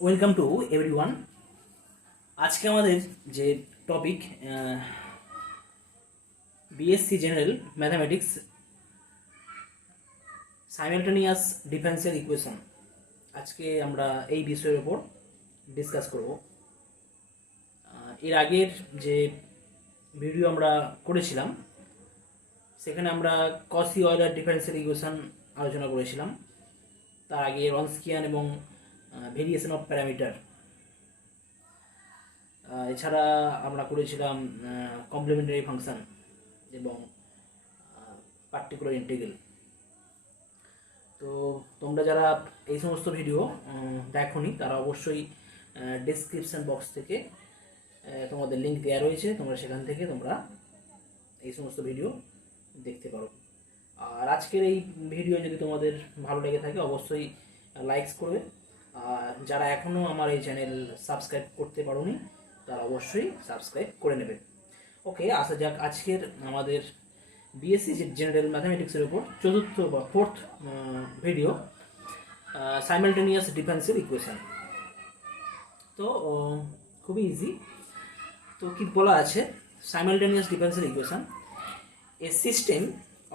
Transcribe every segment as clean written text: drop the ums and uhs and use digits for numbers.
Welcome to everyone. আজকে আমাদের যে topic BSc general mathematics simultaneous differential equation, আজকে আমরা এই বিষয়ের উপর ডিসকাস করব। এর আগের যে ভিডিও আমরা করেছিলাম সেখানে আমরা কসি অয়লার ডিফারেনশিয়াল ইকুয়েশন আলোচনা করেছিলাম। তার আগে রনস্কিয়ান এবং ভেরিয়েশন অফ প্যারামিটার, এছাড়া আমরা করেছিলাম কমপ্লিমেন্টারি ফাংশন এবং পার্টিকুলার ইন্টিগ্রাল। তো তোমরা যারা এই সমস্ত ভিডিও দেখোনি তারা অবশ্যই ডেসক্রিপশন বক্স থেকে তোমাদের লিঙ্ক দেওয়া রয়েছে, তোমরা সেখান থেকে তোমরা এই সমস্ত ভিডিও দেখতে পারো। আর আজকের এই ভিডিও যদি তোমাদের ভালো লেগে থাকে অবশ্যই লাইকস করবে, আর যারা এখনও আমার এই চ্যানেল সাবস্ক্রাইব করতে পারোনি তারা অবশ্যই সাবস্ক্রাইব করে নেবে। ওকে, আসা যাক আজকের আমাদের বিএসসি জেনারেল ম্যাথামেটিক্সের উপর চতুর্থ বা fourth video, simultaneous differential equation. তো খুবই ইজি। তো কি বলা আছে, simultaneous differential equation, A system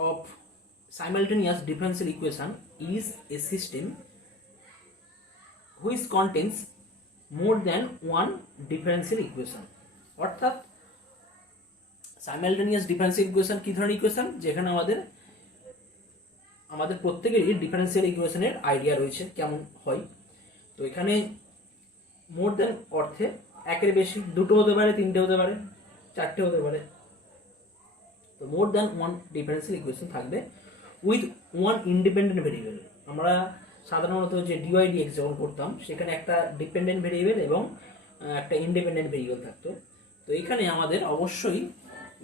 of simultaneous differential equation is a system which contains more than one differential equation। অর্থাৎ সাইমালটেনিয়াস ডিফারেনশিয়াল ইকুয়েশন কি ধরনের ইকুয়েশন, যেখানে আমাদের প্রত্যেকেরই ডিফারেনশিয়াল ইকুয়েশনের আইডিয়া রয়েছে কেমন হয়। তো এখানে মোর দেন অর্থে একের বেশি, দুটো হতে পারে, তিনটে হতে পারে, চারটে হতে পারে। তো মোর দেন ওয়ান ডিফারেনশিয়াল ইকুয়েশন থাকবে উইথ ওয়ান ইন্ডিপেন্ডেন্ট ভেরিয়েবল। আমরা সাধারণত যে ডিওয়াইডিএক্স যখন করতাম সেখানে একটা ডিপেন্ডেন্ট ভেরিয়েবল এবং একটা ইন্ডিপেন্ডেন্ট ভেরিয়েবল থাকতো। তো এখানে আমাদের অবশ্যই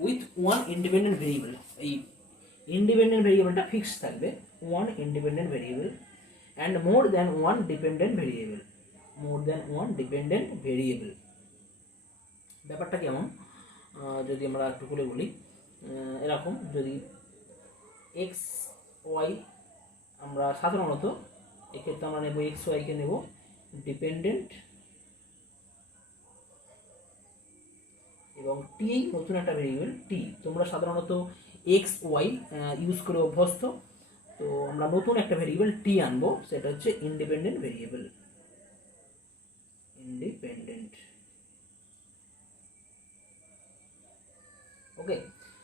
উইথ ওয়ান ইন্ডিপেন্ডেন্ট ভেরিয়েবল, এই ইন্ডিপেন্ডেন্ট ভেরিয়েবলটা ফিক্সড থাকবে, one independent variable and more than one dependent variable. More than one dependent variable ব্যাপারটা কেমন যদি আমরা একটু খুলে বলি, এরকম যদি এক্স ওয়াই, আমরা সাধারণত এক্ষেত্রে আমরা নেব এক্স ওয়াইকে নেব ডিপেন্ডেন্ট, এবং টি নতুন একটা ভেরিয়েবল টি। তোমরা সাধারণত এক্স ওয়াই ইউজ করে অভ্যস্ত, তো আমরা নতুন একটা ভেরিয়েবল টি আনবো, সেটা হচ্ছে ইন্ডিপেন্ডেন্ট ভেরিয়েবল, ইন্ডিপেন্ডেন্ট। ওকে,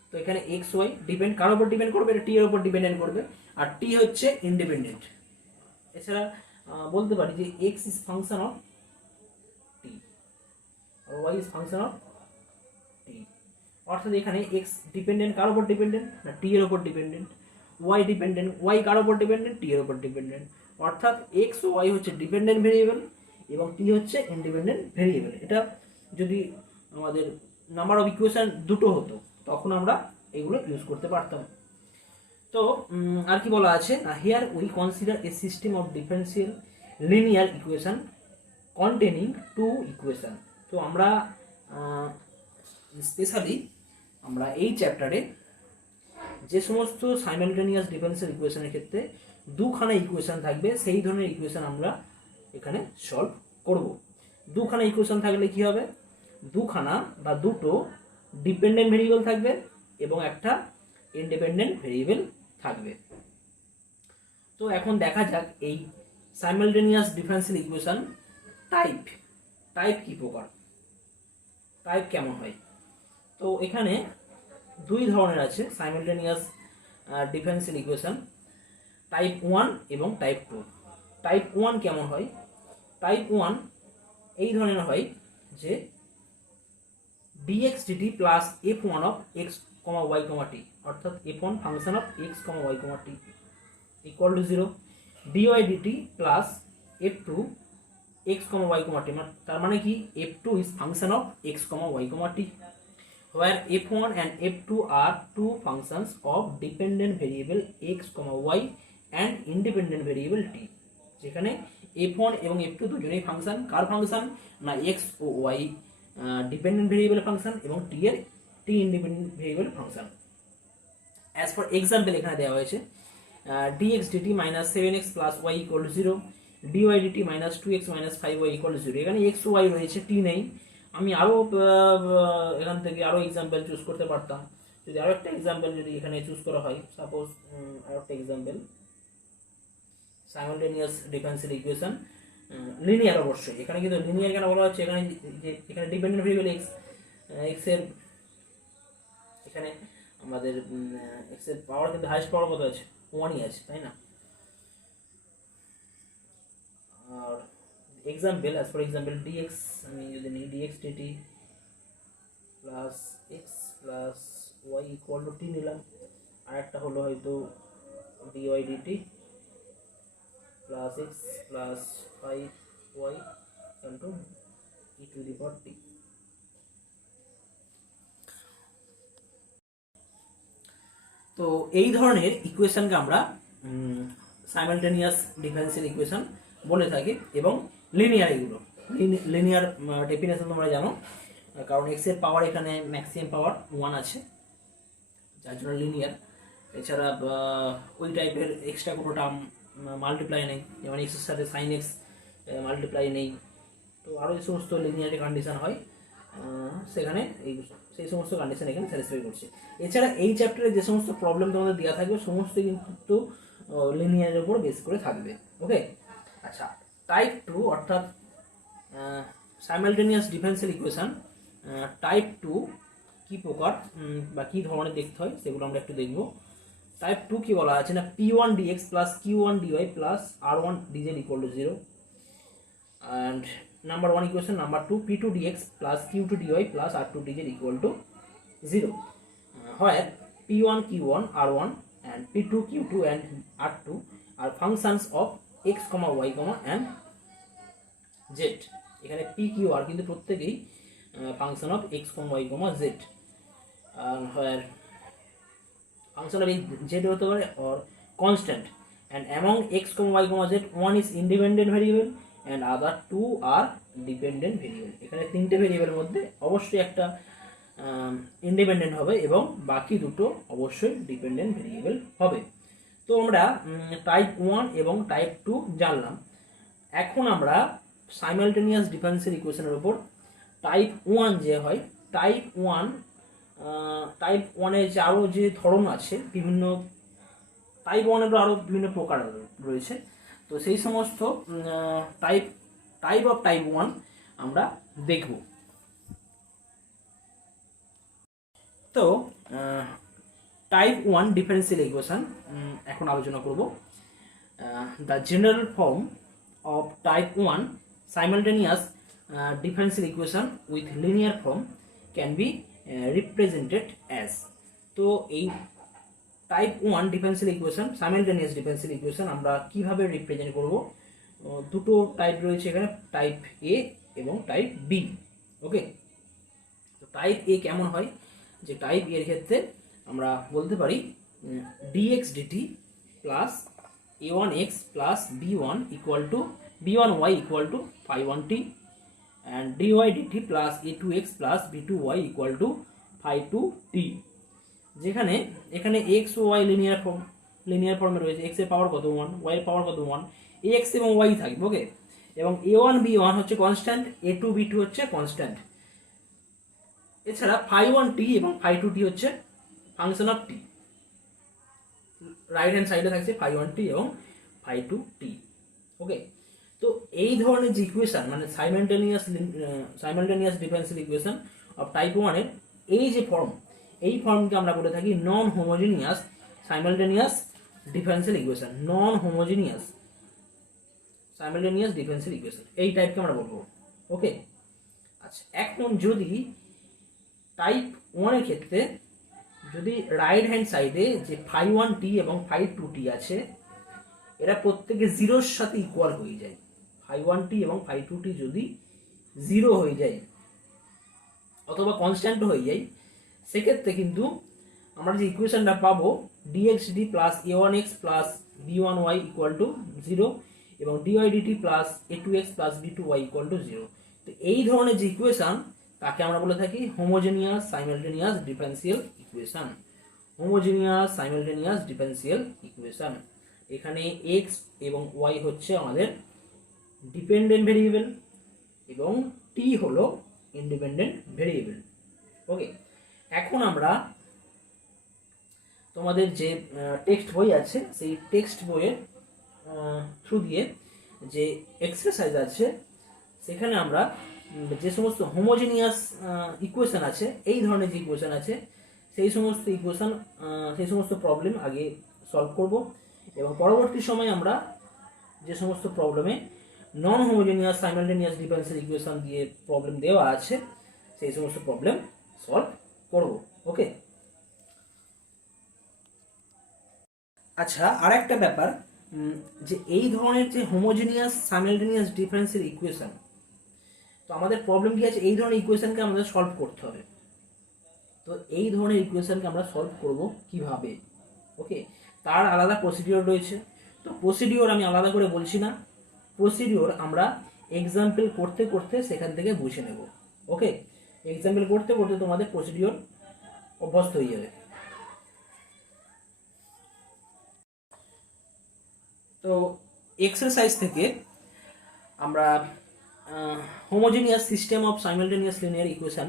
তো এখানে এক্স ওয়াই ডিপেন্ড কার উপর ডিপেন্ড করবে, এটা টি এর উপর ডিপেন্ডেন্ট করবে, আর টি হচ্ছে ইন্ডিপেন্ডেন্ট। এছাড়া বলতে পারি যে x is function of t আর y is function of t. অর্থাৎ এখানে এক্স ডিপেন্ডেন্ট কার উপর ডিপেন্ডেন্ট, না টি এর উপর ডিপেন্ডেন্ট। ওয়াই ডিপেন্ডেন্ট, ওয়াই কার উপর ডিপেন্ডেন্ট, টি এর উপর ডিপেন্ডেন্ট। অর্থাৎ এক্স ও ওয়াই হচ্ছে ডিপেন্ডেন্ট ভেরিয়েবল এবং টি হচ্ছে ইন্ডিপেন্ডেন্ট ভেরিয়েবল। এটা যদি আমাদের নাম্বার অফ ইকুয়েশন দুটো হতো তখন আমরা এগুলো ইউজ করতে পারতাম। তো আর কি বলা আছে না, here we consider a system of differential linear equation containing two equation. তো আমরা স্পেশালি আমরা এই চ্যাপ্টারে যে সমস্ত সাইমালটেনিয়াস ডিফারেন্সিয়াল ইকুয়েশনের ক্ষেত্রে দুখানা ইকুয়েশন থাকবে সেই ধরনের ইকুয়েশন আমরা এখানে সলভ করব। দুখানা ইকুয়েশন থাকলে কি হবে, দুখানা বা দুটো ডিপেন্ডেন্ট ভেরিয়েবল থাকবে এবং একটা ইন্ডিপেন্ডেন্ট ভেরিয়েবল থাকবে। তো এখন দেখা যাক এই সাইমালটেনিয়াস ডিফারেন্সিয়াল ইকুয়েশন টাইপ কি প্রকার, টাইপ কেমন হয়। তো এখানে দুই ধরনের আছে সাইমালটেনিয়াস ডিফারেন্সিয়াল ইকুয়েশন, টাইপ 1 এবং টাইপ 2। টাইপ 1 কেমন হয়, টাইপ 1 এই ধরনের হয় যে dx dt plus f1 of x, y, t, অর্থাৎ f1 function of x, y, t equal to 0, dy dt plus f2 x, y, t, তার মানে কি f2 is function of x, y, t, where f1 and f2 are two functions of dependent variable x, y and independent variable t। যেখানে f1 এবং f2 দুজনেই function, কার function না x ও y dependent variable function এবং t এর t independent variable function. As for example এখানে দেওয়া হয়েছে dx dt minus 7x plus y equal to 0, dy dt minus 2x minus 5y equal 0। এখানে x y রয়েছে, t নেই। আমি আরও এখান থেকে আরও এক্সাম্পল চুজ করতে পারতাম। যদি আরও একটা এক্সাম্পল যদি এখানে চুজ করা হয়, সাপোজ আরও একটা example, simultaneous differential equation linear. অবশ্যই এখানে কিন্তু লিনিয়ার কেন বলা হচ্ছে, এখানে যে এখানে ডিপেন্ডেন্ট ভেরিয়েবল এক্স এর, এখানে আমাদের এক্স এর পাওয়ার কিন্তু হাইয়েস্ট পাওয়ার কত আছে, 1ই আছে, তাই না? আর example, as for example dx আমি যদি নিই, dx dt plus x plus y equal to t নিলাম। আর একটা হলো হয়তো dy dt plus x plus 5y into e to the power t. তো এই ধরনের ইকুয়েশনকে আমরা সাইমালটেনিয়াস ডিফারেনশিয়াল ইকুয়েশন বলে থাকি। এবং লিনিয়ার, এগুলো লিনিয়ার ডেফিনেশন তোমরা জানো, কারণ এক্স এর পাওয়ার এখানে ম্যাক্সিমাম পাওয়ার 1 আছে, যার জন্য লিনিয়ার। এছাড়া ওই টাইপের এক্সট্রা কোনো টার্ম মাল্টিপ্লাই নেই, যেমন এক্সের সাথে সাইন এক্স মাল্টিপ্লাই নেই। তো আরও যে সমস্ত লিনিয়ারি কন্ডিশন হয় সেখানে সেই সমস্ত কন্ডিশন এখানে স্যাটিসফাই করছে। এছাড়া এই চ্যাপ্টারে যে সমস্ত প্রবলেম তোমাদের দেওয়া থাকবে সমস্ত কিন্তু লিনিয়ারের উপর বেস করে থাকবে। ওকে, আচ্ছা, টাইপ 2 অর্থাৎ সাইমালটেনিয়াস ডিফারেনশিয়াল ইকুয়েশন টাইপ 2 কী প্রকার বা কী ধরনের দেখতে হয় সেগুলো আমরা একটু দেখব। টাইপ 2 কি বলা আছে না, p1 dx plus q1 dy plus r1 dz equal to 0। And number 1 equation. Number 2 p2 dx plus q2 dy plus r2 dz equal to 0, where p1 q1 r1 and p2 q2 and r2 are functions of x, y, and z। এখানে p q r কিন্তু প্রত্যেকেই function of x, y, z, where function of z হতে পারে or constant, and among x, y, z one is independent variable and other two are dependent variable। এখানে তিনটে ভেরিয়েবলের মধ্যে অবশ্যই একটা ইন্ডিপেন্ডেন্ট হবে এবং বাকি দুটো অবশ্যই ডিপেন্ডেন্ট ভেরিয়েবল হবে। তো আমরা টাইপ 1 এবং টাইপ 2 জানলাম। এখন আমরা সাইমালটেনিয়াস ডিফারেনশিয়াল ইকুয়েশনের উপর টাইপ 1 যে হয়, টাইপ 1-এর যে আরও যে ধরন আছে, বিভিন্ন টাইপ 1-এরও আরও বিভিন্ন প্রকার রয়েছে। তো সেই সমস্ত টাইপ অফ টাইপ 1 আমরা দেখব। তো টাইপ 1 ডিফারেনশিয়াল ইকুয়েশন এখন আলোচনা করব। The general form of type 1 simultaneous differential equation with linear form can be represented as. তো এই type 1 differential equation, simultaneous differential equation আমরা কিভাবে রিপ্রেজেন্ট করব? দুটো টাইপ রয়েছে এখানে, টাইপ এ এবং টাইপ বি। ওকে, তো টাইপ এ কেমন হয়, যে টাইপ এর ক্ষেত্রে আমরা বলতে পারি dx dt plus a1x plus b1 equal to b1y equal two phi1t and dy dt plus a2x plus b2y equal two phi2t। যেখানে এখানে x ও y লিনিয়ার ফর্মে রয়েছে। x এর পাওয়ার কত 1, y এর পাওয়ার কত 1, ax এবং y থাকবে। ওকে, এবং a1 b1 হচ্ছে কনস্ট্যান্ট, a2 b2 হচ্ছে কনস্ট্যান্ট। এছাড়া phi1t এবং phi2t হচ্ছে function of t। Right hand সাইডে থাকছে phi1t এবং phi2t। ওকে, তো এই ধরনের যে ইকুয়েশন, মানে simultaneous differential equation of type 1 এর এই যে ফর্ম, এই ফর্মকে আমরা বলে থাকি non homogeneous simultaneous differential equation. Non homogeneous simultaneous differential equation এই টাইপকে আমরা বলবো। ওকে, আচ্ছা, এখন যদি টাইপ 1 এর ক্ষেত্রে যদি রাইট হ্যান্ড সাইডে যে phi1t এবং phi2t আছে, এরা প্রত্যেকে 0-র সাথে ইকুয়াল হয়ে যায়। phi1t এবং phi2t যদি 0 হয়ে যায় অথবা কনস্ট্যান্ট হয়ে যায়, সেক্ষেত্রে কিন্তু আমরা যে ইকুয়েশনটা পাবো dx dt plus a1x plus b1y equal to 0 এবং dy dt plus a2x plus b2y equal to 0। তো এই ধরনের যে ইকুয়েশন তাকে আমরা বলে থাকি homogeneous simultaneous differential equation. Homogeneous simultaneous differential equation. এখানে x এবং y হচ্ছে আমাদের ডিপেন্ডেন্ট ভেরিয়েবল এবং টি হলো ইন্ডিপেন্ডেন্ট ভেরিয়েবল। ওকে, এখন আমরা তোমাদের যে টেক্সট বই আছে সেই টেক্সট বইয়ের থ্রু দিয়ে যে এক্সারসাইজ আছে সেখানে আমরা যে সমস্ত হোমোজেনিয়াস ইকুয়েশন আছে, এই ধরনের যে ইকুয়েশন আছে সেই সমস্ত প্রবলেম আগে সলভ করব এবং পরবর্তী সময়ে আমরা যে সমস্ত প্রবলেমে non homogeneous simultaneous differential equation দিয়ে প্রবলেম দেওয়া আছে সেই সমস্ত প্রবলেম সলভ করব। ওকে, আচ্ছা, আর একটা ব্যাপার যে এই ধরনের যে হোমোজেনিয়াস সাইমালটেনিয়াস ডিফারেন্সিয়াল ইকুয়েশন, তো আমাদের প্রবলেম কি আছে, এই ধরনের ইকুয়েশনকে আমাদের সলভ করতে হবে। তো এই ধরনের ইকুয়েশনকে আমরা সলভ করব কিভাবে? ওকে, তার আলাদা প্রসিডিওর রয়েছে। তো প্রসিডিওর আমি আলাদা করে বলছি না, প্রসিডিওর আমরা এক্সাম্পল করতে করতে সেখান থেকে বুঝে নেব। ওকে, এক্সাম্পল করতে করতে তোমাদের প্রসিডিওর অভ্যস্ত হয়ে যাবে। তো এক্সারসাইজ থেকে আমরা homogeneous system of simultaneous linear equation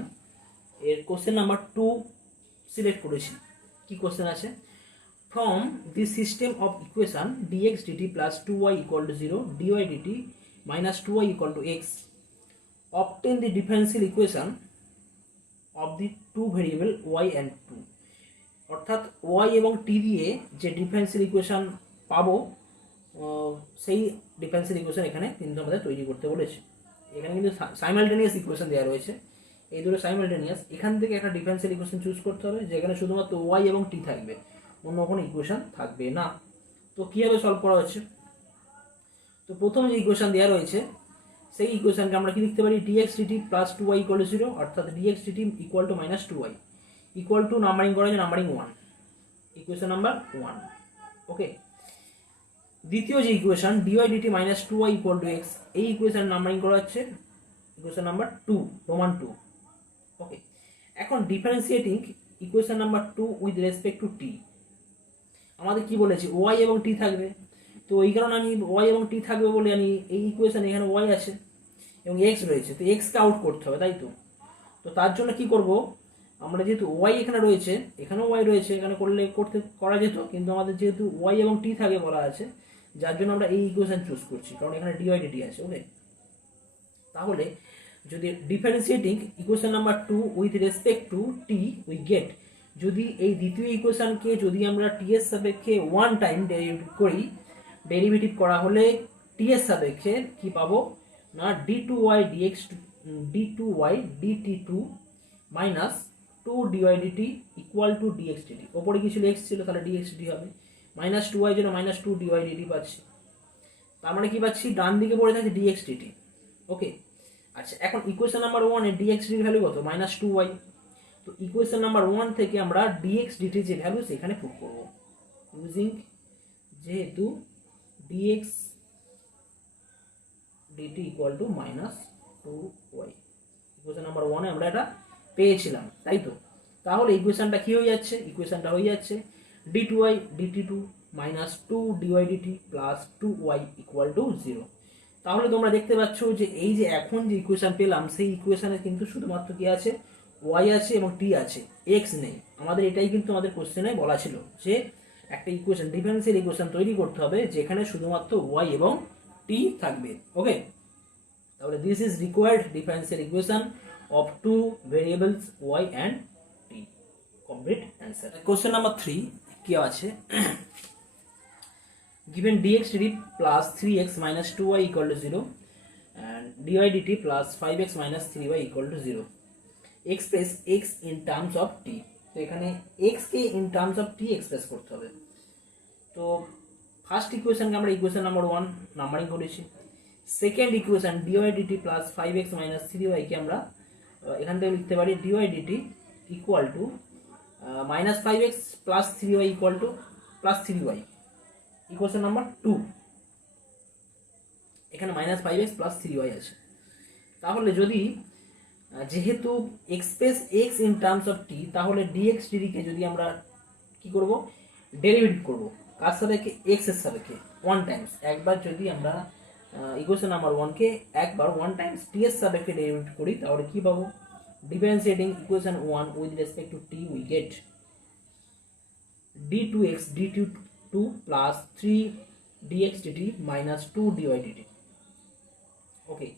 এর কোশ্চেন নাম্বার 2 সিলেক্ট করেছি। কি কোশ্চেন আছে? From the system of equation dx dt plus 2y equal to 0 dy dt minus 2y equal to x obtain the differential equation of the two variable y and 2। অর্থাৎ y এবং t দিয়ে যে differential equation পাবো সেই differential equation এখানে কিন্তু আমাদের তৈরি করতে বলেছে। এখানে কিন্তু সাইমালটেনিয়াস ইকুয়েশন দেওয়া রয়েছে, এই দুটো সাইমালটেনিয়াস। এখান থেকে একটা ডিফারেন্সিয়াল ইকুয়েশন চুজ করতে হবে যেখানে শুধুমাত্র y এবং t থাকবে, অন্য কোনো ইকুয়েশন থাকবে না। তো কীভাবে সলভ করা হচ্ছে? তো প্রথম যে ইকুয়েশন দেওয়া রয়েছে সেই ইকুয়েশনকে আমরা কি লিখতে পারি? dx dt plus 2y equal to 0, অর্থাৎ dx dt equal to minus 2y equal two numbering করা হয়েছে নাম্বারিং 1, ইকুয়েশন নাম্বার 1। ওকে, দ্বিতীয় যে equation dy dt minus 2y equal two x, এই ইকুয়েশন নাম্বারিং করা হচ্ছে ইকুয়েশন নাম্বার 2, রোমান 2। ওকে, এখন differentiating equation number 2 with respect two t, আমাদের কি বলেছি? y এবং t থাকবে। তো এই কারণে আমি y এবং t থাকবে বলে আমি এই ইকুয়েশন এখানে y আছে এবং x রয়েছে, তো x কে আউট করতে হবে, তাই তো? তো তার জন্য কি করব আমরা, যেহেতু y এখানে রয়েছে, এখানেও y রয়েছে, এখানে করা যেত, কিন্তু আমাদের যেহেতু y এবং t থাকে বলা আছে, যার জন্য আমরা এই ইকুয়েশন চুজ করছি, কারণ এখানে dy dt আছে। ওকে, তাহলে যদি differentiating equation number 2 with respect two t we get, যদি এই দ্বিতীয় ইকুয়েশনকে যদি আমরা t এর সাপেক্ষে 1 টাইম ডেরিভেটিভ করা হলে t এর সাপেক্ষে কি পাবো না, d2y d2y dt2 minus 2 dy dt equal to dx dt। ওপরে কি ছিল? x ছিল, তাহলে dx dt হবে। মাইনাস 2y জন্য মাইনাস 2 dy dt পাচ্ছি, তার মানে কি পাচ্ছি? ডান দিকে পড়ে থাকে dx dt। ওকে, আচ্ছা, এখন ইকুয়েশন নাম্বার 1 এর dx dt ভ্যালু কত? Minus 2y। তো ইকুয়েশন নাম্বার 1 থেকে আমরা dx dt যে ভ্যালু সেখানে পুট করব ইউজিং, যেহেতু dx dt equal to minus 2y, equation number 1 এ আমরা এটা পেয়েছিলাম, তাই তো? তাহলে ইকুয়েশনটা কি হয়ে যাচ্ছে? ইকুয়েশনটা হয়ে যাচ্ছে d2y dt2 minus 2 dy dt plus 2y equal to 0। তাহলে তোমরা দেখতে পাচ্ছ যে এই যে এখন যে ইকুয়েশন পেলাম সেই ইকুয়েশনে কিন্তু শুধুমাত্র কি আছে? y আছে এবং t আছে, x নেই। আমাদের এটাই কিন্তু আমাদের কোশ্চেনে বলা ছিল যে একটা ইকুয়েশন, ডিফারেন্সিয়াল ইকুয়েশন তৈরি করতে হবে যেখানে শুধুমাত্র y এবং t থাকবে। ওকে, তাহলে this is required differential equation of two variables y and t। Complete answer. Question number 3 কি আছে? given dx dt plus 3x minus 2y equal to 0 and dy dt plus 5x minus 3y equal to 0, express x in terms of t। তো এখানে x K in terms of t express করতে হবে। তো first ইকুয়েশনকে আমরা equation number 1 numbering করেছি। Second equation dy dt plus 5x minus 3y কে আমরা এখান থেকে লিখতে পারি dy dt equal to minus 5x plus 3y equal to plus 3y, equation number 2। এখানে মাইনাস 5x প্লাস 3y আছে। তাহলে যদি যেহেতু express x in terms of t, তাহলে dx dt কে যদি আমরা কি করব? ডেরিভেটিভ করব। কার সাপেক্ষে? x এর সাপেক্ষে 1 টাইমস। একবার যদি আমরা ইকুয়েশন নাম্বার ওয়ানকে একবার ওয়ান টাইমস টি এর সাপেক্ষে ডেরিভেট করি, তাহলে কি পাবো? Differentiating equation one with respect to t we get d2x dt2 plus 3 dx dt minus 2 dy dt। ওকে,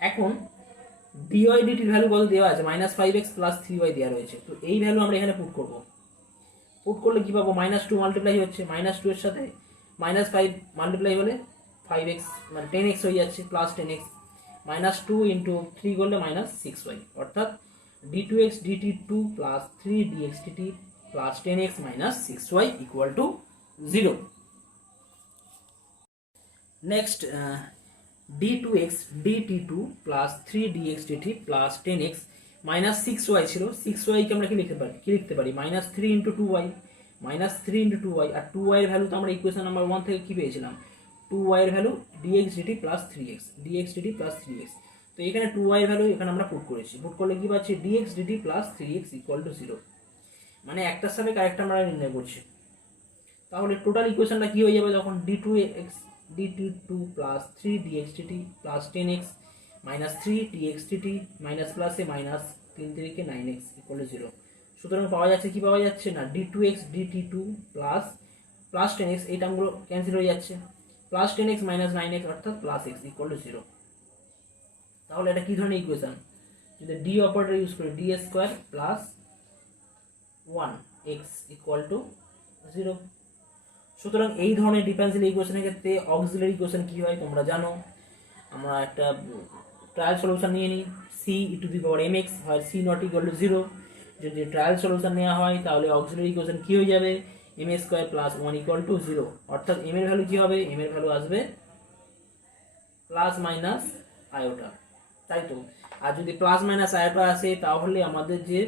এখন dy dt এর ভ্যালু কত দেওয়া আছে? -5x প্লাস 3y দেওয়া রয়েছে। তো এই ভ্যালু আমরা এখানে পুট করব। পুট করলে কি পাবো? -2 মাল্টিপ্লাই হচ্ছে -2 এর সাথে -5 মাল্টিপ্লাই হলে 5x মানে 10x হয়ে যাচ্ছে, প্লাস 10x -2 ইন্টু 3 করলে -6y, অর্থাৎ d2x dt2 plus 3 dx dt plus 10x minus 6y equal to 0. Next, d2x dt2 plus 3 dx dt plus 10x minus 6y ছিল, 6y কে আমরা কি লিখতে পারি -3 into 2y, -3 into 2y, আর 2y এর value তো আমরা ইকুয়েশন নাম্বার 1 থেকে কি পেয়েছিলাম? 2y এর value dx dt plus 3x, dx dt plus 3x। তো এখানে 2y এর ভ্যালু এখানে আমরা পুট করেছি, পুট করলে কি পাচ্ছি? dx dt plus 3x equal to 0। মানে একটার সাপেক্ষে আরেকটা আমরা নির্ণয় করছি। তাহলে টোটাল ইকুয়েশনটা কি হয়ে যাবে তখন? d2x dt2 plus 3 dx dt plus 10x minus 3 dx dt minus plus A minus 3 3 9x equal to 0। সুতরাং পাওয়া যাচ্ছে, কি পাওয়া যাচ্ছে না, d2x dt2 plus 10x, এই টার্মগুলো ক্যান্সেল হয়ে যাচ্ছে, plus 10x minus 9x অর্থাৎ plus x equal to 0। তাহলে এটা কি ধরনের ইকুয়েশন? যদি d অপারেটর ইউজ করি, d square plus 1x equal to 0। সুতরাং এই ধরনের ডিফারেন্সিয়াল ইকুয়েশনের ক্ষেত্রে অক্সিলারি ইকুয়েশন কি হয় তোমরা জানো। আমরা একটা ট্রায়াল সলিউশন নিয়ে নিই, c e to the power mx, হয় c not equal to 0। যদি ট্রায়াল সলিউশন নেওয়া হয় তাহলে অক্সিলারি ইকুয়েশন কি হয়ে যাবে? m square plus 1 equal to 0, অর্থাৎ m এর ভ্যালু কি হবে? m এর ভ্যালু আসবে প্লাস মাইনাস আয়োটা, তাই তো। আর যদি প্লাস মাইনাস আয়োটা আসে তাহলে আমাদের যে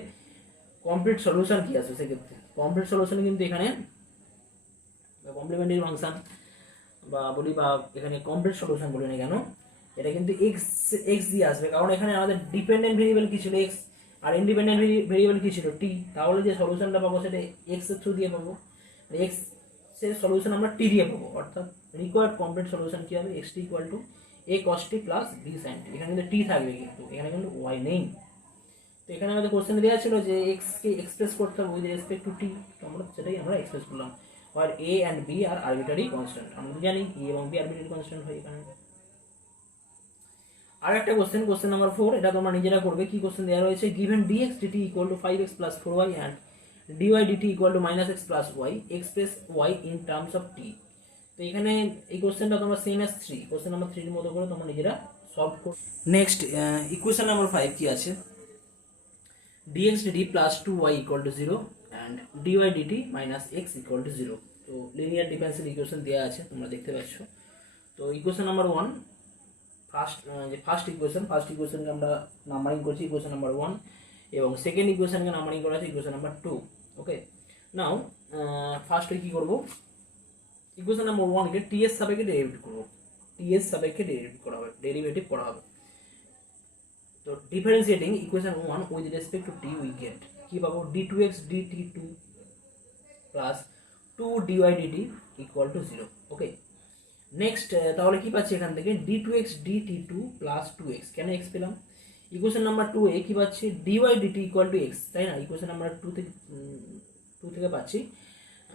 কমপ্লিট সলিউশন কি আছে সেক্ষেত্রে? কমপ্লিট সলিউশন কিন্তু এখানে কমপ্লিমেন্টারি ফাংশন বা বলি, বা এখানে কমপ্লিট সলিউশন বলি না কেন, এটা কিন্তু x দিয়ে আসবে, কারণ এখানে আমাদের ডিপেন্ডেন্ট ভেরিয়েবল কি ছিল? x, আর ইন্ডিপেন্ডেন্ট ভেরিয়েবল কি ছিল? t। তাহলে যে সলিউশনটা পাবো সেটা x এর থ্রু দিয়ে পাবো, x এর সলিউশন আমরা t দিয়ে পাবো, অর্থাৎ রিকোয়ার্ড কমপ্লিট সলিউশন কি হবে? xt equal to a cos t plus b sin t। এখানে কিন্তু t থাকবে, কিন্তু এখানে কিন্তু y নেই। তো এখানে আমাদের কোশ্চেনে দেওয়া ছিল যে x কে এক্সপ্রেস করতে হবে উইথ রেসপেক্ট টু t, তো আমরা সেটাই আমরা এক্সপ্রেস করলাম। আর a and b আর আরবিটারি কনস্ট্যান্ট, আমরা জানি a এবং b আরবিটারি কনস্ট্যান্ট হয় এখানে। আর একটা কোশ্চেন নাম্বার 4, এটা তোমরা নিজেরা করবে। কি কোশ্চেন দেওয়া রয়েছে? given dx dt equal to 5x plus 4y and dy dt equal to -x plus y, express y in terms of t। তো এখানে এই কোশ্চেনটা তোমরা সেম অ্যাজ 3, কোশ্চেন নাম্বার 3 এর মতো করে তোমরা নিজেরা সলভ করো। নেক্সট, ইকুয়েশন নাম্বার 5 কি আছে? dx dt plus 2y equal to 0 and dy dt minus x equal to 0। তো লিনিয়ার ডিফারেন্সিয়াল ইকুয়েশন দেওয়া আছে, তোমরা দেখতে পাচ্ছ। তো ইকুয়েশন নাম্বার 1, ফার্স্ট ইকুয়েশনকে আমরা নাম্বারিং করছি ইকুয়েশন নাম্বার 1, এবং সেকেন্ড ইকুয়েশনকে নাম্বারিং করা আছে ইকুয়েশন নাম্বার 2। ওকে, নাও ফার্স্টে কি করব? ইকুয়েশন নাম্বার 1 কে t এর সাপেক্ষে ডেরিভেটিভ করব, t এর সাপেক্ষে ডেরিভেটিভ করা হবে। তো differentiating equation 1 with respect two t we get কি পাবো? d2x dt2 plus 2 dy dt equal to 0। Okay, next তাহলে কি পাচ্ছি এখান থেকে? d2x dt2 প্লাস 2x, কেন x পেলাম? ইকুয়েশন নাম্বার 2 এ কি পাচ্ছি? dy dt equal two x, তাই না? ইকুয়েশন নাম্বার 2 থেকে পাচ্ছি,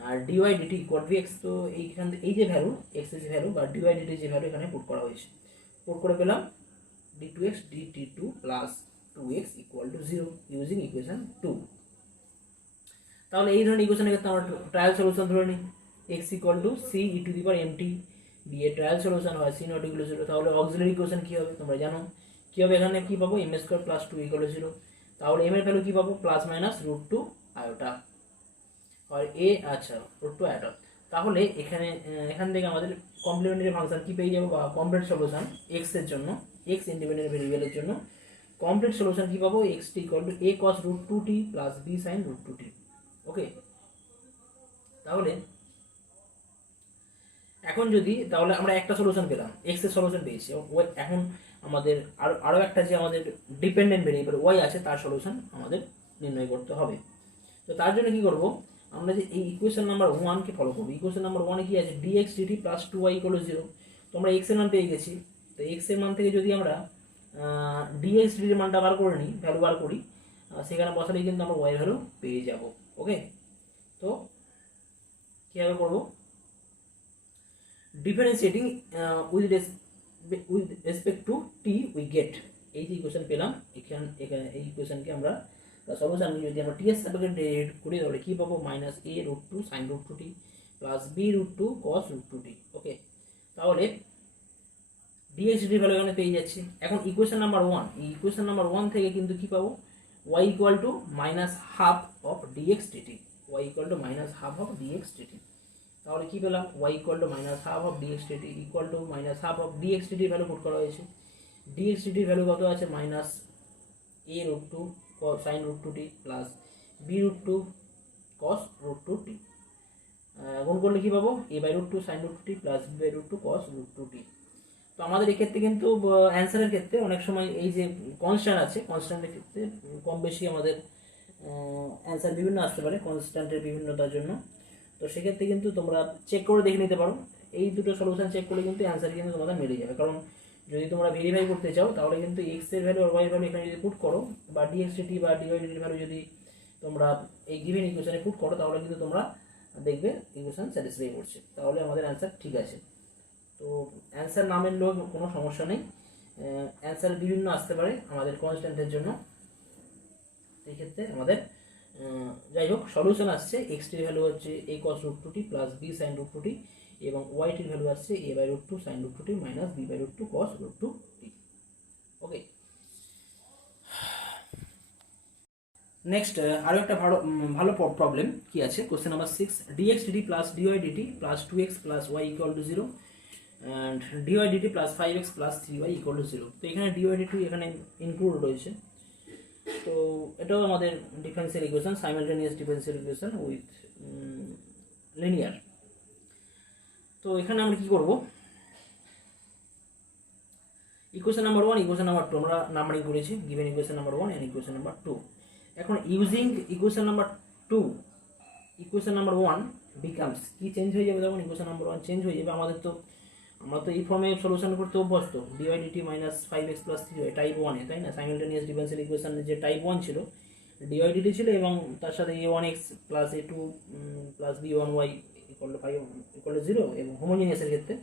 আর dy dt equal two x। তো এইখান থেকে এই যে ভ্যালু x এর যে ভ্যালু বা dy dt যে ভ্যালু এখানে পুট করা হয়েছে, পুট করে পেলাম d2x dt2 plus 2x equal to 0 using equation 2। তাহলে এই ধরনের ইকুয়েশনের ক্ষেত্রে আমরা ট্রায়াল সলিউশন ধরে নিই, x equal to c e to the power mt, b এর ট্রায়াল সলিউশন হয় c not equal to 0। তাহলে অক্সিলারি ইকুয়েশন কি হবে তোমরা জানো, কি হবে? এখানে কি পাবো? m square plus 2 equal to 0। তাহলে m এর ভ্যালু কি পাবো? প্লাস মাইনাস √2 আয়োটা, আর a আচ্ছা √2 আয়োটা। তাহলে এখান থেকে আমাদের কমপ্লিমেন্টারি ফাংশন কি পেয়ে যাবো, বা কমপ্লিট সলিউশন x এর জন্য, x ইন্ডিপেন্ডেন্ট ভেরিয়েবলের জন্য কমপ্লিট সলিউশন কি পাবো? x t equal to a cos √2t plus b sin √2t। ওকে, তাহলে এখন যদি, তাহলে আমরা একটা সলিউশন পেলাম, x এর সলিউশন পেয়েছি, এখন আমাদের আরো একটা যে আমাদের ডিপেন্ডেন্ট ভেরিয়েবল y আছে তার সলিউশন আমাদের নির্ণয় করতে হবে। তো তার জন্য কি করব? আমরা যে এই ইকুয়েশন নাম্বার 1 কে ফলো করব। ইকুয়েশন নাম্বার 1 এ কি আছে? dx dt plus 2y equal to 0। তো আমরা এক্স এর মান পেয়ে গেছি। তো এক্স এর মান থেকে যদি আমরা ডিএক্স ডির মানটা বার করে নিই, ভ্যালু বার করি, সেখানে বসালেই কিন্তু আমরা ওয়াই ভ্যালু পেয়ে যাব। ওকে, তো কীভাবে করবো? Differentiating with respect to t we get, এই যে ইকুয়েশন পেলাম, এখানে এই ইকুয়েশনকে আমরা সলিউশন যদি আমরা টি এর সাপেক্ষে ডেরিভেট করি তাহলে কী পাবো? Minus a root two sine root two t plus b root two cos root two t. Okay, তাহলে ডিএক্স ডির ভ্যালু এখানে পেয়ে যাচ্ছি। এখন ইকুয়েশন নাম্বার 1, এই ইকুয়েশন নাম্বার 1 থেকে কিন্তু কী পাবো? Y equal to minus half of dx dt, y equal to minus half of dx dt. তাহলে কী পেলাম? Y equal to minus half of dx dt equal to minus half of dx ডিটির value put করা হয়েছে। Dx ডিটির value কত আছে? Minus a root two sine root two t plus b root two cos root two t. গুণ করলে কী পাবো? A by root two sine root two t plus b by root two cos root two t. তো আমাদের এক্ষেত্রে কিন্তু অ্যান্সারের ক্ষেত্রে অনেক সময় এই যে কনস্ট্যান্ট আছে, কনস্ট্যান্টের ক্ষেত্রে কম বেশি আমাদের অ্যান্সার বিভিন্ন আসতে পারে কনস্ট্যান্টের বিভিন্নতার জন্য। তো সেক্ষেত্রে কিন্তু তোমরা চেক করে দেখে নিতে পারো, এই দুটো সলিউশন চেক করলে কিন্তু অ্যান্সার কিন্তু তোমাদের মিলে যাবে। কারণ যদি তোমরা ভেরিফাই করতে চাও তাহলে কিন্তু এক্স এর ভ্যালু আর ওয়াই ভ্যালু এখানে যদি পুট করো, বা ডিএক্স ডিটি বা ডিওয়াই ডিটির ভ্যালু যদি তোমরা এই গিভেন ইকুয়েশনে পুট করো, তাহলে কিন্তু তোমরা দেখবে ইকুয়েশন স্যাটিসফাই করছে, তাহলে আমাদের অ্যান্সার ঠিক আছে। তো অ্যান্সার না মিললেও কোনো সমস্যা নেই, অ্যান্সার বিভিন্ন আসতে পারে আমাদের কনস্ট্যান্টের জন্য। এই ক্ষেত্রে আমাদের যাই হোক সলিউশন আসছে, এক্স টির ভ্যালু হচ্ছে a cos root two t plus b sine root two t, এবং ওয়াই টির ভ্যালু আসছে a by root two sine root two t minus b by root two cos root two t. Okay, next আরও একটা ভালো problem কি আছে, question number 6, dx dt plus dy dt plus 2x plus y equal to 0 and dy dt plus 5x plus 3y equal to 0। তো এখানে dy DT এখানে include রয়েছে। তো এটাও আমাদের differential equation, simultaneous differential equation with linear. তো এখানে আমরা কি করব? ইকুয়েশন নাম্বার 1, ইকুয়েশন নাম্বার 2 আমরা নাম্বারিং করেছি, given equation number 1 and equation number 2। এখন using equation number 2, equation number 1 becomes, কি চেঞ্জ হয়ে যাবে? যখন ইকুয়েশন নাম্বার 1 চেঞ্জ হয়ে যাবে, আমরা তো এই ফর্মে সলিউশন করতে অভ্যস্ত, dy dt minus 5x plus 3y type 1 এ, তাই না? সাইমালটেনিয়াস ডিফারেন্সিয়াল ইকুয়েশনের যে টাইপ 1 ছিল, ডিওয়াই ডিটি ছিল এবং তার সাথে a1x plus a2 plus b1y equal to 5 equal to 0, এবং হোমোজিনিয়াসের ক্ষেত্রে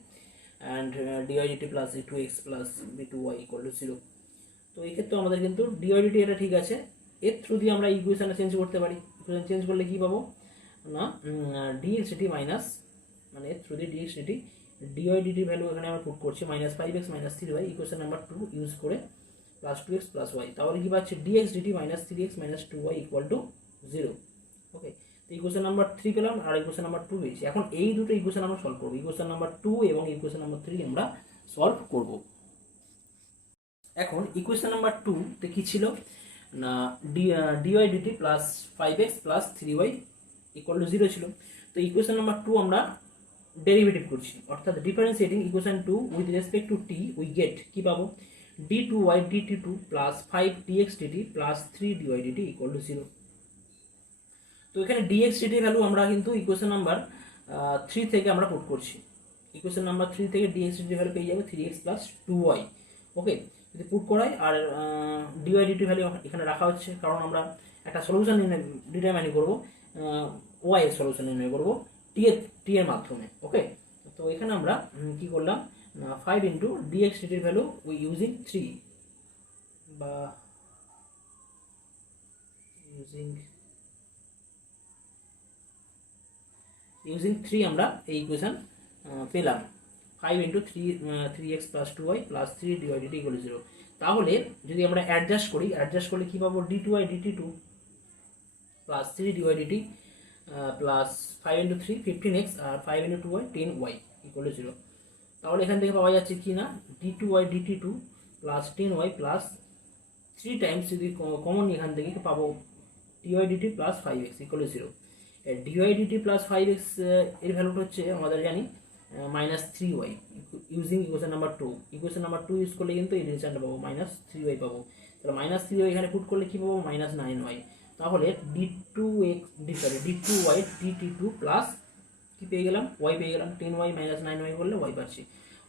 and dy dt plus a2x plus b2y equal to 0। তো এই ক্ষেত্রে আমাদের কিন্তু ডিওয়াই ডিটি এটা ঠিক আছে, এর থ্রু দিয়ে আমরা ইকুয়েশনে চেঞ্জ করতে পারি। ইকুয়েশন চেঞ্জ করলে কি পাবো না, ডিএক্স ডিটি মাইনাস, মানে এর থ্রু দিয়ে ডিএক্স ডিটি, ডিওয়াই ডিটির ভ্যালু এখানে আমরা পুট করছি minus 5x minus 3y, equation number 2 use করে প্লাস 2x প্লাস y। তাহলে কি পাচ্ছি? Dx dt minus 3x minus 2y equal to 0। Okay, তো ইকুয়েশন নাম্বার 3 পেলাম আর ইকুয়েশন নাম্বার 2 পেয়েছি। এখন এই দুটো ইকুয়েশন আমরা সলভ করবো, ইকুয়েশন নাম্বার 2 এবং ইকুয়েশন নাম্বার 3 আমরা সলভ করব। এখন ইকুয়েশন নাম্বার 2 তে কি ছিল না, dy dt plus 5x plus 3y equal to 0 ছিল। তো ইকুয়েশন নাম্বার 2 আমরা ডেরিভেটিভ করছি, অর্থাৎ differentiating equation 2 with respect to t we get কি পাবো? d2y dt2 plus 5dx dt plus 3dy dt equal to 0। তো এখানে dx dt ভ্যালু আমরা কিন্তু ইকুয়েশন নাম্বার 3 থেকে আমরা পুট করছি, ইকুয়েশন নাম্বার 3 থেকে dx dt ভ্যালু পেয়ে যাবে 3x প্লাস 2y। ওকে, যদি পুট করাই আর dy dt ভ্যালু এখানে রাখা হচ্ছে, কারণ আমরা একটা সলিউশন ডিটারমাইন করব, y এর সলিউশন নির্ণয় করব টি এর মাধ্যমে। ওকে, তো এখানে আমরা কি করলাম, 5 ইন্টু ডিএক্স ডিটির ভ্যালু উই ইউজিং 3 বা ইউজিং 3 আমরা এই ইকুয়েশন পেলাম, 5 into 3x plus 2y plus 3 dy dt equal to 0। তাহলে যদি আমরা অ্যাডজাস্ট করলে কি পাবো? d2y dt2 plus 3 dy dt plus 5 into 3 15x আর 5 into 2y 10y equal to 0। তাহলে এখান থেকে পাওয়া যাচ্ছে কি না, d2y dt2 plus 10y plus 3 Times, যদি কমন এখান থেকে পাবো dy dt plus 5x equal to 0। dy dt plus 5x এর ভ্যালুটা হচ্ছে আমাদের জানি minus 3y, using equation number 2। Equation number 2 use করলে কিন্তু এই রিলেশনটা পাবো, মাইনাস 3y পাবো। তাহলে মাইনাস 3y এখানে পুট করলে কি পাবো? Minus 9y। তাহলে d2y dt2 প্লাস কি পেয়ে গেলাম? y পেয়ে গেলাম, 10y মাইনাস 9y করলে y পাচ্ছি।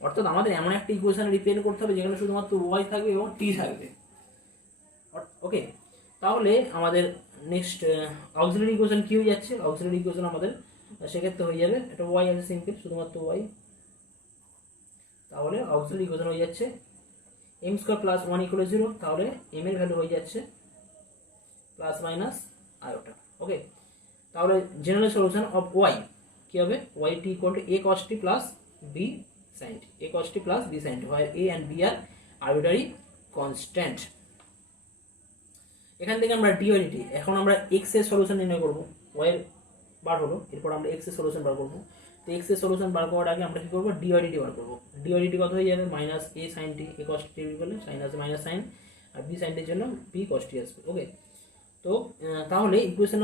অর্থাৎ আমাদের এমন একটা ইকুয়েশন রিপ্রেজেন্ট করতে হবে যেখানে শুধুমাত্র ওয়াই থাকবে এবং টি থাকবে। ওকে, তাহলে আমাদের নেক্সট অক্সিলারি ইকুয়েশন কি হয়ে যাচ্ছে? অক্সিলারি ইকুয়েশন আমাদের সেক্ষেত্রে হয়ে যাবে এটা ওয়াই আছে সিম্পল, শুধুমাত্র ওয়াই। তাহলে অক্সিলারি ইকুয়েশন হয়ে যাচ্ছে এম স্কোয়ার প্লাস 1 = 0। তাহলে এম এর ভ্যালু হয়ে যাচ্ছে প্লাস মাইনাস আয়োটা। ওকে, তাহলে জেনারেল সলিউশন অফ ওয়াই কি হবে? Y t equal to a cos t plus b sine t, a cos t plus b sine t, হয় a and b are arbitrary constant. এখান থেকে আমরা D T, এখন আমরা x এর solution নির্ণয় করবো। ওয়াই এর বার হলো, এরপর আমরা এক্স এর সলিউশন বার করবো। তো এক্স এর সলিউশন বার করার আগে আমরা কি করবো? ডিওয়াইডিটি বার করবো। ডিওয়াইডিটি কত হয়ে যাবে? Minus A sign t, a cos টি করলে সাইন আছে মাইনাস সাইন, আর বি সাইন টির জন্য বি কস টি আসবে। ওকে, তো তাহলে equation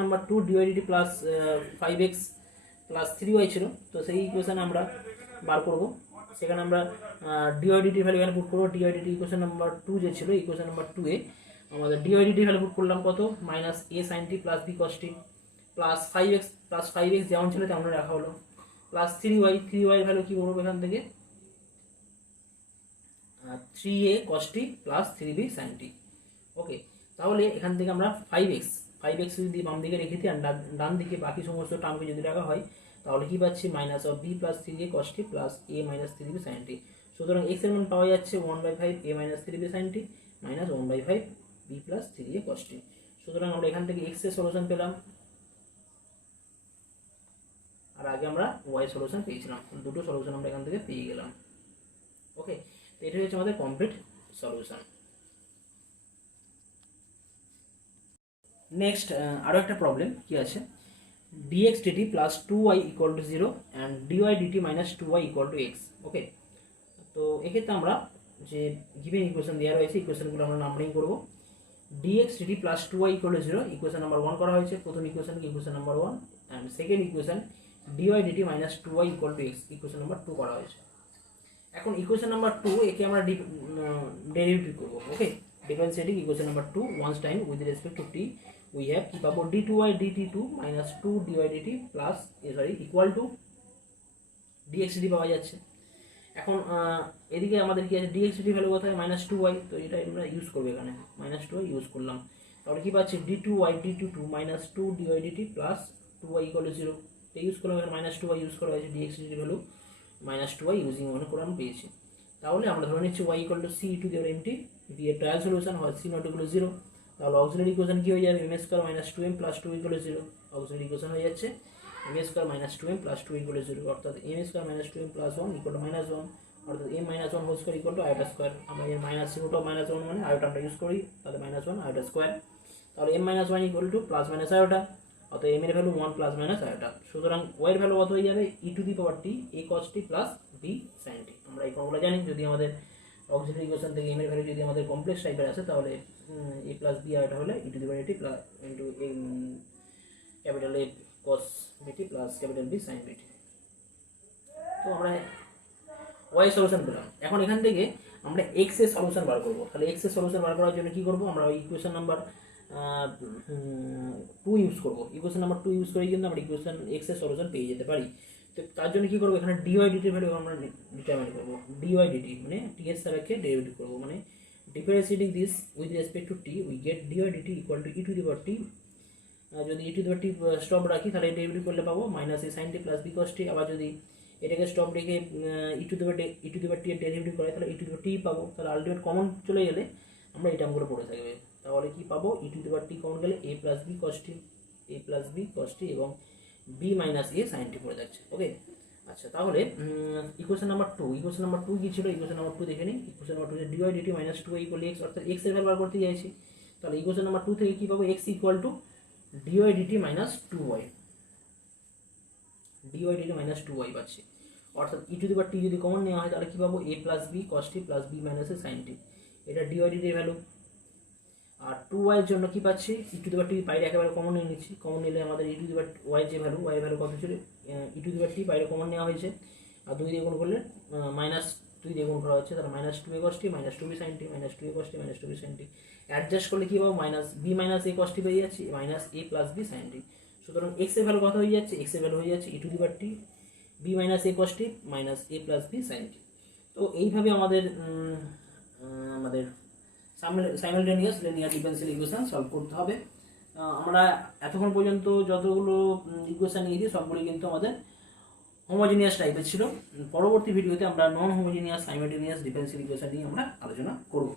number two dy dt plus 5x plus 3y ছিল, তো সেই ইকুয়েশন আমরা বার করব। সেখানে আমরা ডিওয়াইডিটি ভ্যালু এখানে পুট করবো। ডিওয়াইডিটি ইকুয়েশন নাম্বার 2 যে ছিল, ইকুয়েশন নাম্বার 2 এ আমাদের ডিওয়াইডিটি ভ্যালু পুট করলাম কত? মাইনাস এ সাইন টি plus B cos t plus 5x যেমন ছিল তেমন রাখা হলো, প্লাস 3y এর ভ্যালু কি করবো এখান থেকে? 3a cos t plus 3b sin t। ওকে, তাহলে এখান থেকে আমরা 5x যদি বাম দিকে রেখে দিই আর ডান দিকে বাকি সমস্ত টার্মকে যদি রাখা হয় তাহলে কি পাচ্ছি? Minus of b plus 3a cos t plus a minus 3b sin t। সুতরাং x এর মান পাওয়া যাচ্ছে 1/5 a minus 3b sin t minus 1/5 b plus 3a cos t। সুতরাং আমরা এখান থেকে x এর সলিউশন পেলাম, আর আগে আমরা y সলিউশন পেয়েছিলাম। দুটো সলিউশন আমরা এখান থেকে পেয়ে গেলাম। ওকে, তো এটা হচ্ছে আমাদের কমপ্লিট সলিউশন। নেক্সট আরও একটা প্রবলেম কি আছে? dx dt plus 2y equal to 0 and dy dt minus 2y equal two x। ওকে, তো এক্ষেত্রে আমরা যে গিভেন ইকুয়েশন দেওয়া রয়েছে ইকুয়েশনগুলো আমরা নাম্বারিং করবো। dx dt plus 2y equal to 0 equation number 1 করা হয়েছে, প্রথম ইকুয়েশনকে equation number 1, and second equation dy dt minus 2y equal two x equation number 2 করা হয়েছে। এখন ইকুয়েশন নাম্বার 2 একে আমরা ডেরিভেটিভ করব। Okay, differentiating equation number 2 once time with respect to t we have কি পাবো? d2y dt2 minus 2 dy dt plus equal to dx dt পাওয়া যাচ্ছে। এখন এদিকে আমাদের কি আছে? dx dt ভ্যালু কত হয়? মাইনাস 2y, তো এটা আমরা ইউজ করবো এখানে, মাইনাস 2y ইউজ করলাম। তাহলে কি পাচ্ছি? d2y dt2 minus 2 dy dt plus 2y equal to 0, তো ইউজ করলাম এখানে মাইনাস 2y ইউজ করা হয়েছে, dx dt value minus 2y using মনে করে আমি পেয়েছি। তাহলে আমরা ধরে নিচ্ছি y equal to c to the power mt, B এর ট্রায়াল সলিউশন হয় c নট ইকুয়াল টু 0। তাহলে অক্সিলারি ইকুয়েশন কি হয়ে যাবে? m square minus 2m plus 2 equal to 0। Auxiliary equation হয়ে যাচ্ছে m square minus 2m plus 2 equal to 0, অর্থাৎ m square minus 2m plus 1 equal to minus 1, অর্থাৎ m মাইনাস 1 whole square equal to iota square. আমরা এর minus root of minus 1 মানে iota আমরা use করি, তাহলে মাইনাস 1 আয়োটা স্কয়ার। তাহলে m মাইনাস 1 equal to plus minus iota, অর্থাৎ m এর ভ্যালু 1 প্লাস মাইনাস আয়োটা। সুতরাং y এর ভ্যালু কত হয়ে যাবে? e to the power t a cos t plus b sin t। আমরা এই ফর্মুলা জানি, যদি আমাদের অক্সিলারি ইকুয়েশন থেকে m এর ভ্যালু যদি আমাদের কমপ্লেক্স টাইপের আসে তাহলে a প্লাস b আয়োটা হলে e to the power t plus into capital A cos bt plus capital B sin bt। তো আমরা y সলিউশন পেলাম। এখন এখান থেকে আমরা x এর সলিউশন বার করব। তাহলে x এর সলিউশন বার করার জন্য কি করব? আমরা ওই ইকুয়েশন নাম্বার 2 ইউজ করব। ইকুয়েশন নাম্বার 2 ইউজ করে কিন্তু আমরা ইকুয়েশন x এর সলিউশন পেয়ে যেতে পারি। তো তার জন্য কি করব? এখানে dy dt এর ভ্যালু আমরা ডিটারমাইন করব। dy dt মানে t এর সাপেক্ষে ডেরিভেটিভ করব, মানে differentiating this with respect two t we get dy dt equal two e to the power t। যদি e to the power t stop রাখি তাহলে ডেরিভেটিভ করলে পাবো minus a sin t plus b cos t। আবার যদি এটাকে stop রেখে e to the power t এর ডেরিভেটিভ করে তাহলে e to the power t পাবো। তাহলে আলটিমেট কমন চলে গেলে আমরা এই টার্মগুলো পড়ে থাকবে। তাহলে কি পাবো? e to the power t common গেলে a plus b cos t এবং b minus a sin t পড়ে যাচ্ছে। ওকে, আচ্ছা, তাহলে ইকুয়েশন নাম্বার 2 কি ছিল? ইকুয়েশন নাম্বার 2 দেখে নিই। ইকুয়েশন নাম্বার 2 যে dy dt minus 2y equal x, অর্থাৎ x এর ভ্যালু বার করতে চাইছি। তাহলে ইকুয়েশন নাম্বার 2 থেকে কি পাবো? x equal to dy dt minus 2y, dy dt minus 2y পাচ্ছি। অর্থাৎ e to the power t যদি কমন নেওয়া হয় তাহলে কি পাবো? a plus b cos t plus b minus a sin t, এটা dy dt এর ভ্যালু। আর 2y এর জন্য কি পাচ্ছি? e to the power t বাইরে একেবারে কমন নিয়ে নিচ্ছি। কমন নিলে আমাদের e to the power y যে ভ্যালু, y এর ভ্যালু কত ছিল? e to the power t বাইরে কমন নেওয়া হয়েছে, আর 2 দিয়ে গুণ করলে মাইনাস 2 দিয়ে গুণ করা হচ্ছে, তাহলে minus 2a cos t minus 2b sin t minus 2a cos t minus 2b sin t। Adjust করলে কি পাবো? Minus b minus a cos t পেয়ে যাচ্ছি minus a plus b sin t। সুতরাং x এর ভ্যালু কত হয়ে যাচ্ছে? x এর ভ্যালু হয়ে যাচ্ছে e to the power t b minus a cos t minus a plus b sine t. তো এইভাবে আমাদের আমাদের simultaneous linear differential equation solve করতে হবে। আমরা এতক্ষণ পর্যন্ত যতগুলো ইকুয়েশন নিয়েছি সবগুলি কিন্তু আমাদের হোমোজিনিয়াস টাইপের ছিল। পরবর্তী ভিডিওতে আমরা non homogeneous simultaneous differential equation নিয়ে আমরা আলোচনা করব।